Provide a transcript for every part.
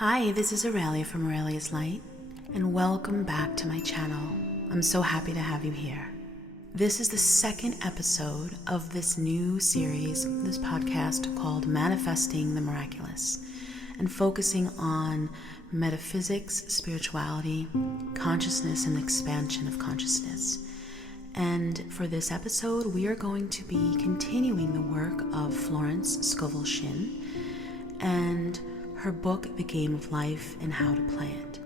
Hi, this is Aurelia from Aureliaslight, and welcome back to my channel. I'm so happy to have you here. This is the second episode of this new series, this podcast called Manifesting the Miraculous, and focusing on metaphysics, spirituality, consciousness, and expansion of consciousness. And for this episode, we are going to be continuing the work of Florence Scovel Shinn and her book, The Game of Life and How to Play It.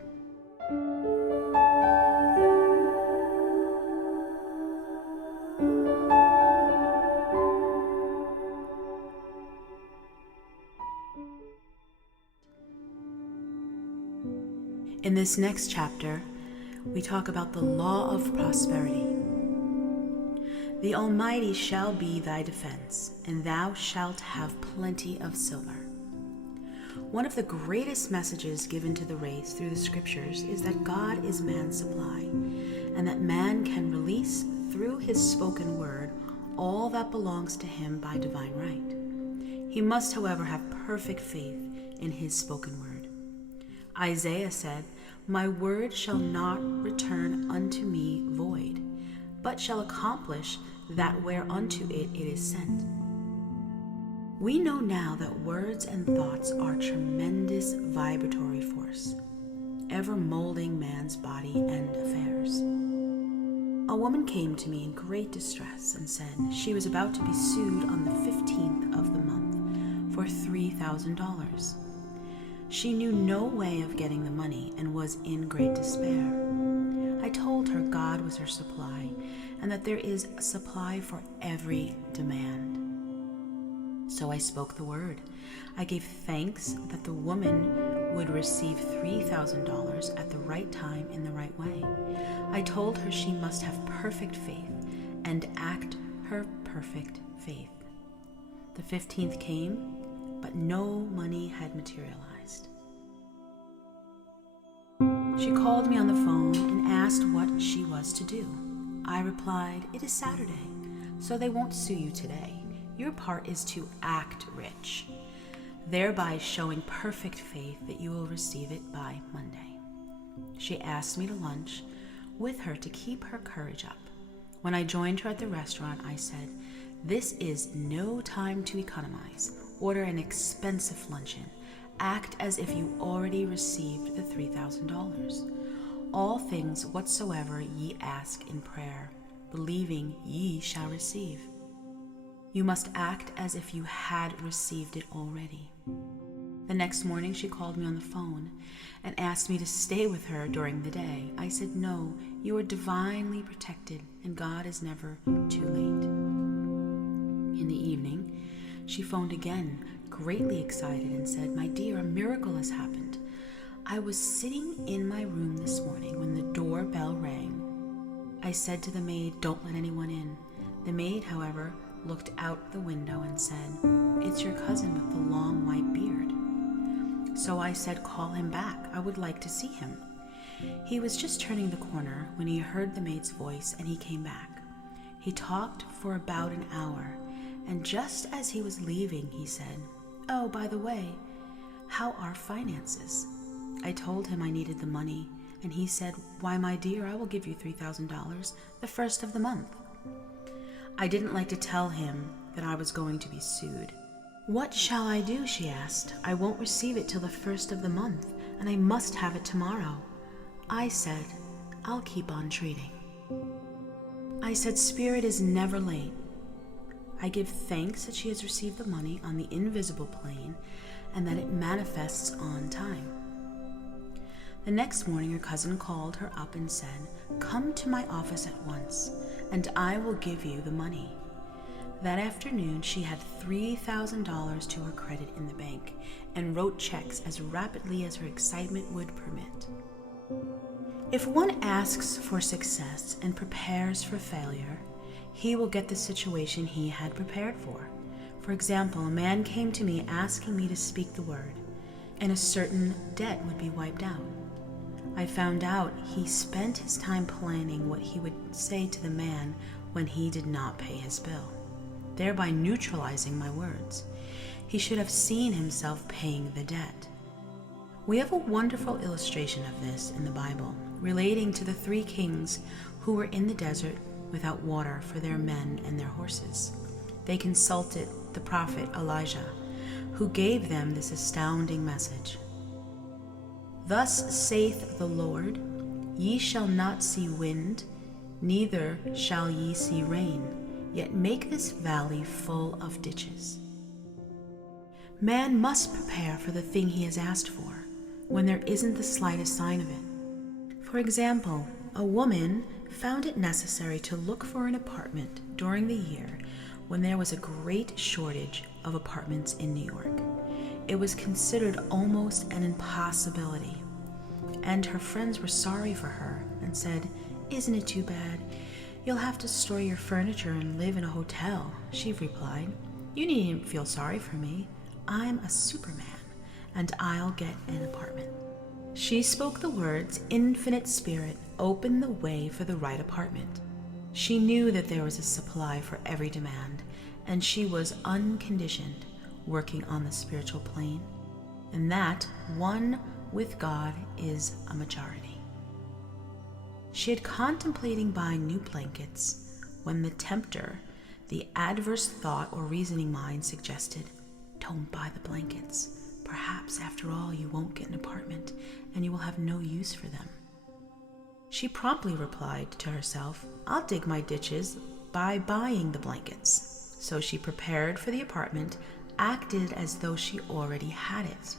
In this next chapter, we talk about the law of prosperity. The Almighty shall be thy defense, and thou shalt have plenty of silver. One of the greatest messages given to the race through the scriptures is that God is man's supply, and that man can release through his spoken word all that belongs to him by divine right. He must, however, have perfect faith in his spoken word. Isaiah said, "My word shall not return unto me void, but shall accomplish that whereunto it is sent." We know now that words and thoughts are tremendous vibratory force, ever molding man's body and affairs. A woman came to me in great distress and said she was about to be sued on the 15th of the month for $3,000. She knew no way of getting the money and was in great despair. I told her God was her supply and that there is a supply for every demand. So I spoke the word. I gave thanks that the woman would receive $3,000 at the right time in the right way. I told her she must have perfect faith and act her perfect faith. The 15th came, but no money had materialized. She called me on the phone and asked what she was to do. I replied, "It is Saturday, so they won't sue you today. Your part is to act rich, thereby showing perfect faith that you will receive it by Monday." She asked me to lunch with her to keep her courage up. When I joined her at the restaurant, I said, "This is no time to economize. Order an expensive luncheon. Act as if you already received the $3,000. All things whatsoever ye ask in prayer, believing ye shall receive." You must act as if you had received it already. The next morning she called me on the phone and asked me to stay with her during the day. I said, "No, you are divinely protected and God is never too late." In the evening, she phoned again, greatly excited, and said, "My dear, a miracle has happened. I was sitting in my room this morning when the doorbell rang. I said to the maid, 'Don't let anyone in.' The maid, however, looked out the window and said, 'It's your cousin with the long white beard.' So I said, 'Call him back. I would like to see him.' He was just turning the corner when he heard the maid's voice, and he came back. He talked for about an hour, and just as he was leaving, he said, 'Oh, by the way, how are finances?' I told him I needed the money, and he said, 'Why, my dear, I will give you $3,000 the first of the month.' I didn't like to tell him that I was going to be sued. 'What shall I do?' she asked. 'I won't receive it till the first of the month, and I must have it tomorrow.' I said, 'I'll keep on treating.' I said, 'Spirit is never late.' I give thanks that she has received the money on the invisible plane and that it manifests on time. The next morning, her cousin called her up and said, 'Come to my office at once, and I will give you the money.' That afternoon, she had $3,000 to her credit in the bank and wrote checks as rapidly as her excitement would permit. If one asks for success and prepares for failure, he will get the situation he had prepared for. For example, a man came to me asking me to speak the word, and a certain debt would be wiped out. I found out he spent his time planning what he would say to the man when he did not pay his bill, thereby neutralizing my words. He should have seen himself paying the debt. We have a wonderful illustration of this in the Bible, relating to the 3 kings who were in the desert without water for their men and their horses. They consulted the prophet Elijah, who gave them this astounding message. Thus saith the Lord, ye shall not see wind, neither shall ye see rain, yet make this valley full of ditches. Man must prepare for the thing he has asked for, when there isn't the slightest sign of it. For example, a woman found it necessary to look for an apartment during the year when there was a great shortage of apartments in New York. It was considered almost an impossibility, and her friends were sorry for her and said, "Isn't it too bad? You'll have to store your furniture and live in a hotel." She replied, "You needn't feel sorry for me. I'm a Superman, and I'll get an apartment." She spoke the words, "Infinite Spirit, open the way for the right apartment." She knew that there was a supply for every demand, and she was unconditioned, working on the spiritual plane, and that one with God is a majority. She had contemplating buying new blankets when the tempter, the adverse thought or reasoning mind, suggested, "Don't buy the blankets. Perhaps, after all, you won't get an apartment and you will have no use for them." She promptly replied to herself, "I'll dig my ditches by buying the blankets." So she prepared for the apartment, acted as though she already had it.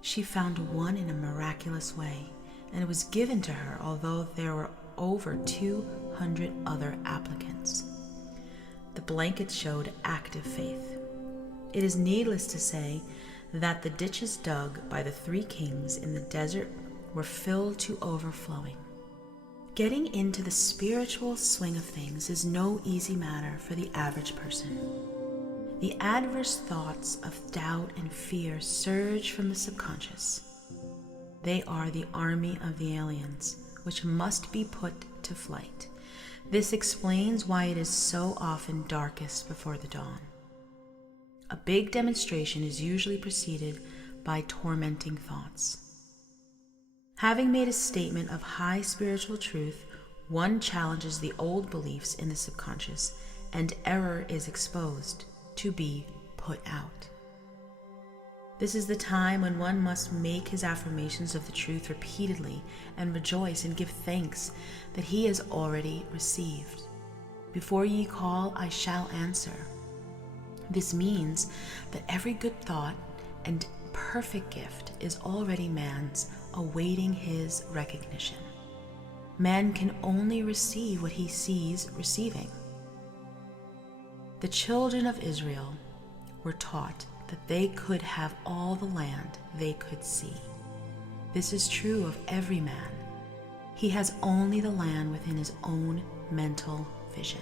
She found one in a miraculous way, and it was given to her, although there were over 200 other applicants. The blankets showed active faith. It is needless to say that the ditches dug by the 3 kings in the desert were filled to overflowing. Getting into the spiritual swing of things is no easy matter for the average person. The adverse thoughts of doubt and fear surge from the subconscious. They are the army of the aliens, which must be put to flight. This explains why it is so often darkest before the dawn. A big demonstration is usually preceded by tormenting thoughts. Having made a statement of high spiritual truth, one challenges the old beliefs in the subconscious, and error is exposed to be put out. This is the time when one must make his affirmations of the truth repeatedly and rejoice and give thanks that he has already received. Before ye call, I shall answer. This means that every good thought and perfect gift is already man's, awaiting his recognition. Man can only receive what he sees receiving. The children of Israel were taught that they could have all the land they could see. This is true of every man. He has only the land within his own mental vision.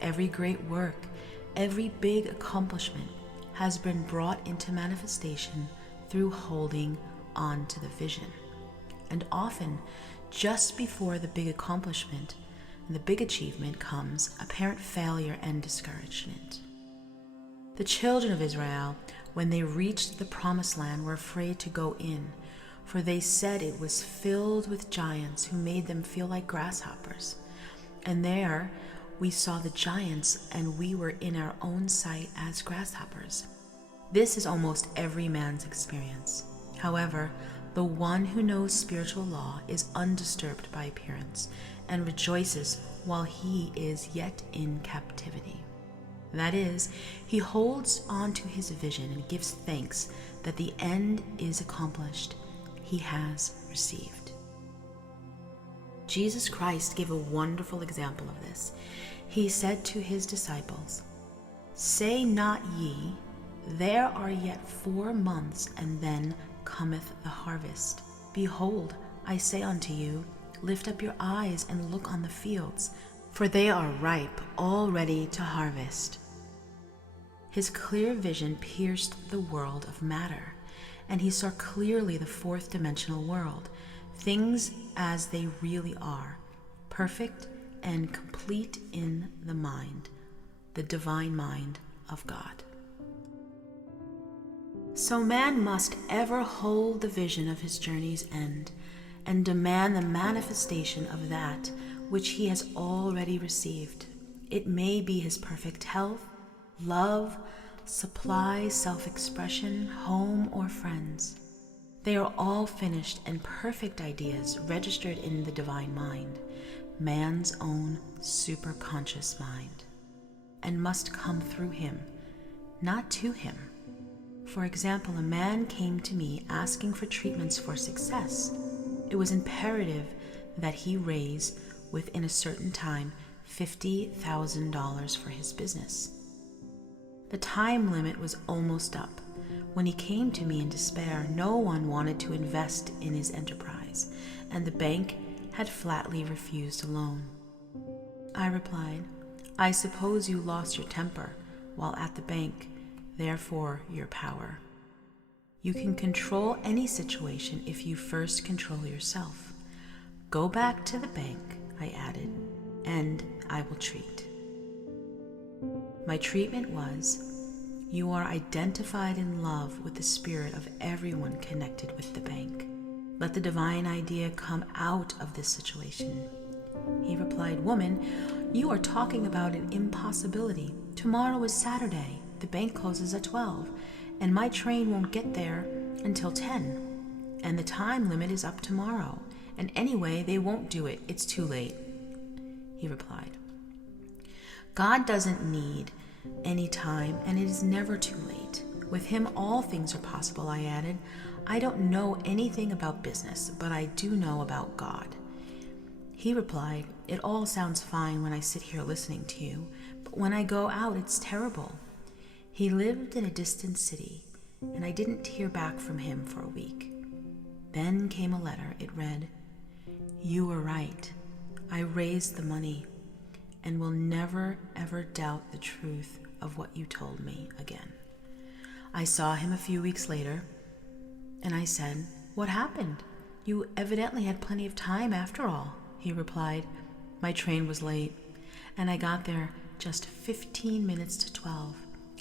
Every great work, every big accomplishment has been brought into manifestation through holding on to the vision. And often, just before the big accomplishment and the big achievement comes apparent failure and discouragement. The children of Israel, when they reached the promised land, were afraid to go in, for they said it was filled with giants who made them feel like grasshoppers. And there we saw the giants, and we were in our own sight as grasshoppers. This is almost every man's experience. However, the one who knows spiritual law is undisturbed by appearance and rejoices while he is yet in captivity. That is, he holds on to his vision and gives thanks that the end is accomplished. He has received. Jesus Christ gave a wonderful example of this. He said to his disciples, "Say not ye, there are yet 4 months, and then cometh the harvest. Behold, I say unto you, lift up your eyes and look on the fields, for they are ripe, all ready to harvest." His clear vision pierced the world of matter, and he saw clearly the 4th dimensional world, things as they really are, perfect and complete in the mind, the divine mind of God. So man must ever hold the vision of his journey's end and demand the manifestation of that which he has already received. It may be his perfect health, love, supply, self-expression, home, or friends. They are all finished and perfect ideas registered in the divine mind, man's own superconscious mind, and must come through him, not to him. For example, a man came to me asking for treatments for success. It was imperative that he raise, within a certain time, $50,000 for his business. The time limit was almost up. When he came to me in despair, no one wanted to invest in his enterprise, and the bank had flatly refused a loan. I replied, "I suppose you lost your temper while at the bank, therefore your power. You can control any situation if you first control yourself. Go back to the bank," I added, "and I will treat." My treatment was, you are identified in love with the spirit of everyone connected with the bank. Let the divine idea come out of this situation. He replied, "Woman, you are talking about an impossibility. Tomorrow is Saturday. The bank closes at 12, and my train won't get there until 10. And the time limit is up tomorrow. And anyway, they won't do it. It's too late." He replied, "God doesn't need any time, and it is never too late. With him, all things are possible," I added. "I don't know anything about business, but I do know about God." He replied, "It all sounds fine when I sit here listening to you, but when I go out, it's terrible." He lived in a distant city, and I didn't hear back from him for a week. Then came a letter. It read, "You were right. I raised the money and will never ever doubt the truth of what you told me again." I saw him a few weeks later, and I said, "What happened? You evidently had plenty of time after all." He replied, "My train was late, and I got there just 15 minutes to 12.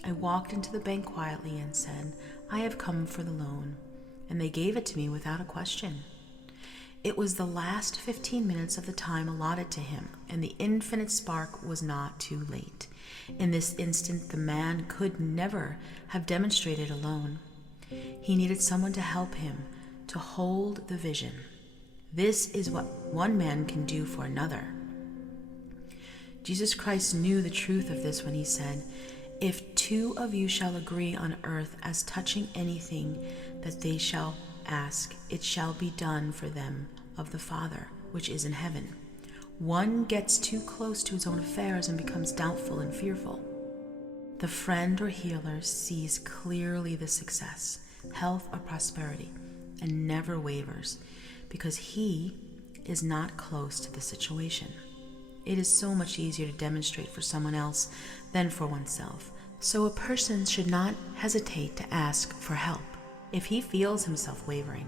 I walked into the bank quietly and said, 'I have come for the loan,' and they gave it to me without a question. It was the last 15 minutes of the time allotted to him, and the infinite spark was not too late. In this instant, the man could never have demonstrated alone. He needed someone to help him, to hold the vision. This is what one man can do for another. Jesus Christ knew the truth of this when he said, "If 2 of you shall agree on earth as touching anything that they shall ask, it shall be done for them of the Father which is in heaven." One gets too close to his own affairs and becomes doubtful and fearful. The friend or healer sees clearly the success, health, or prosperity, and never wavers, because he is not close to the situation. It is so much easier to demonstrate for someone else than for oneself. So a person should not hesitate to ask for help if he feels himself wavering.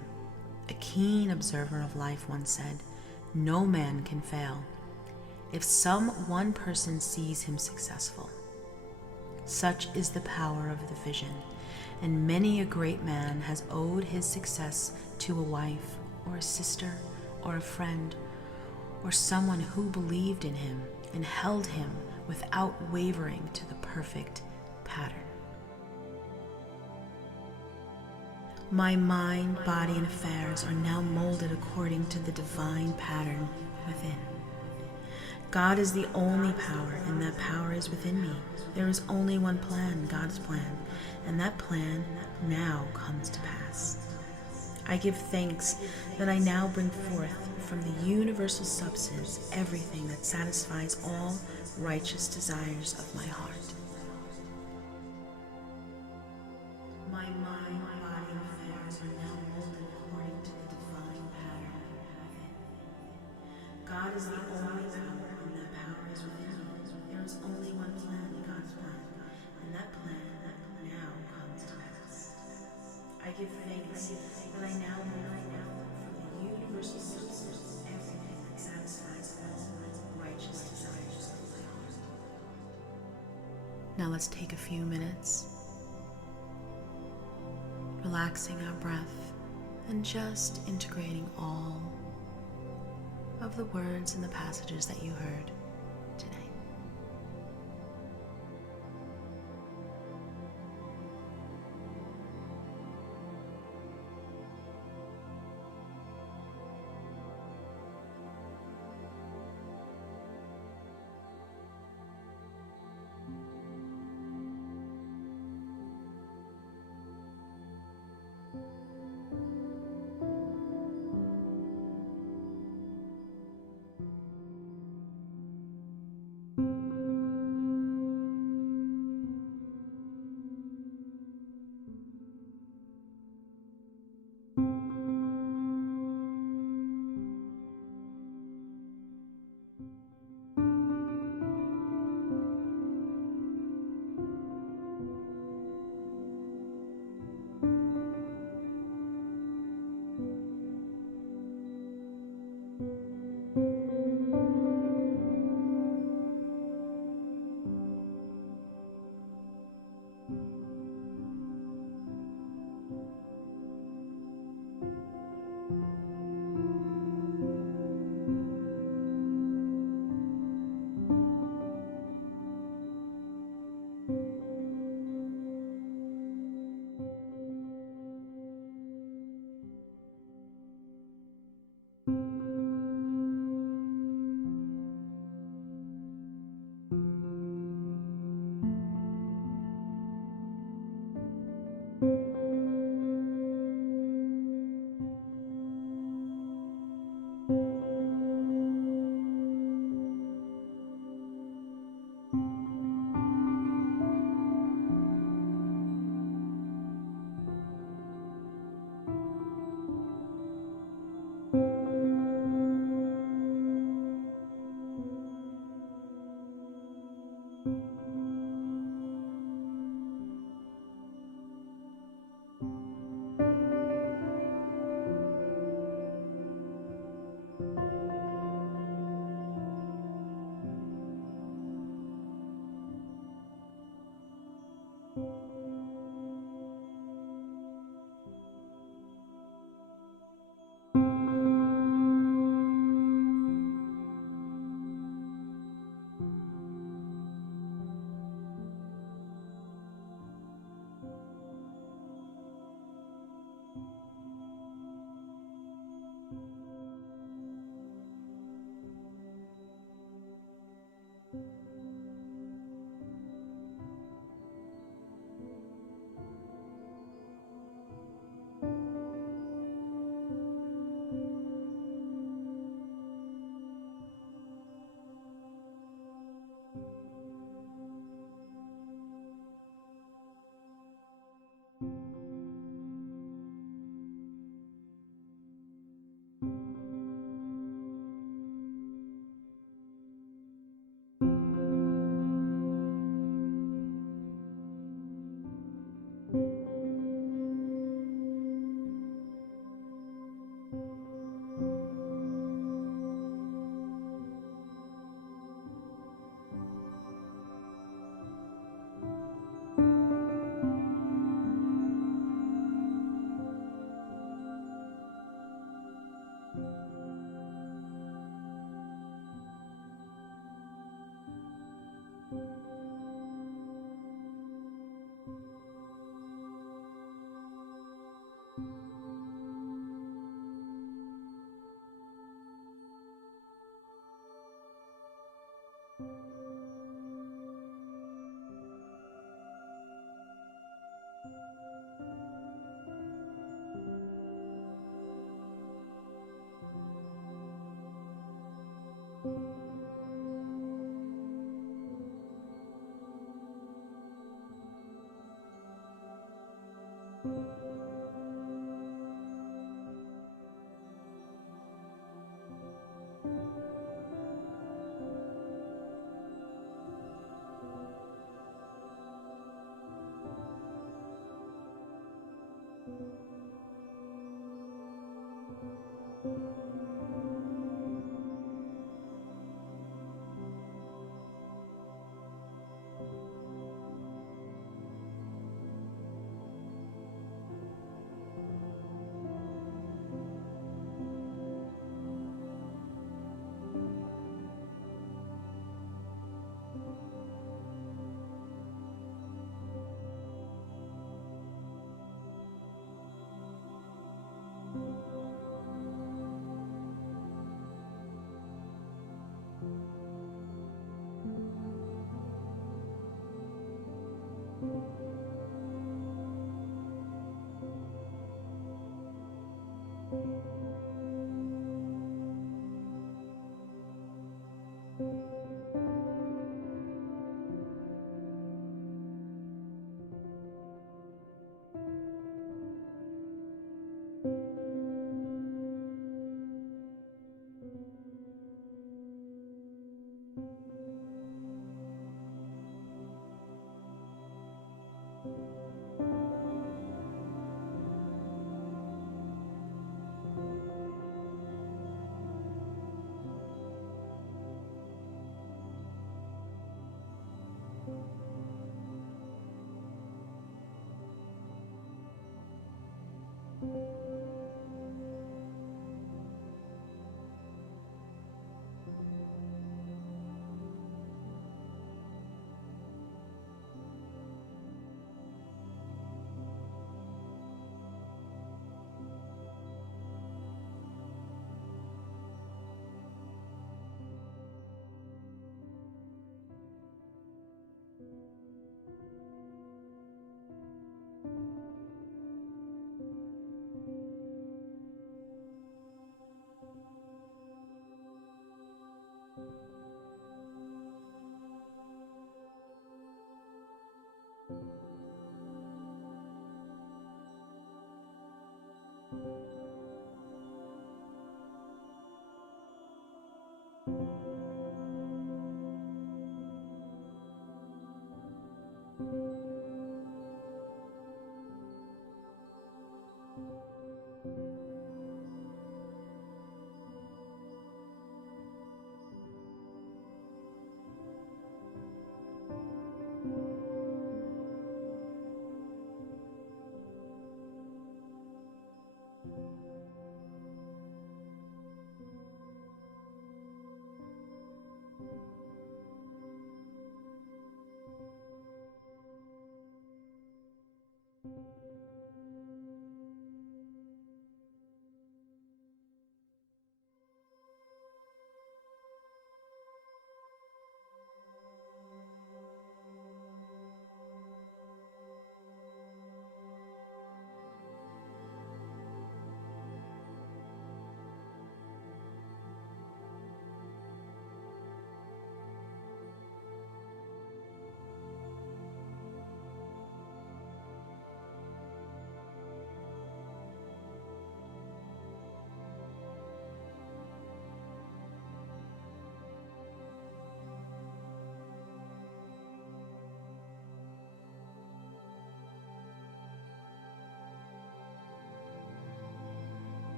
A keen observer of life once said, "No man can fail if some one person sees him successful." Such is the power of the vision, and many a great man has owed his success to a wife, or a sister, or a friend, or someone who believed in him and held him without wavering to the perfect pattern. My mind, body, and affairs are now molded according to the divine pattern within. God is the only power, and that power is within me. There is only one plan, God's plan, and that plan now comes to pass. I give thanks that I now bring forth from the universal substance everything that satisfies all righteous desires of my heart. My mind, body, and affairs are now molded according to the divine pattern within. God is the only power, and that power is within me. There is only one plan, God's plan, and that plan now comes to pass. I give thanks that I now bring forth from the universal substance everything that satisfies all righteous desires of my heart. Now let's take a few minutes relaxing our breath and just integrating all of the words and the passages that you heard today.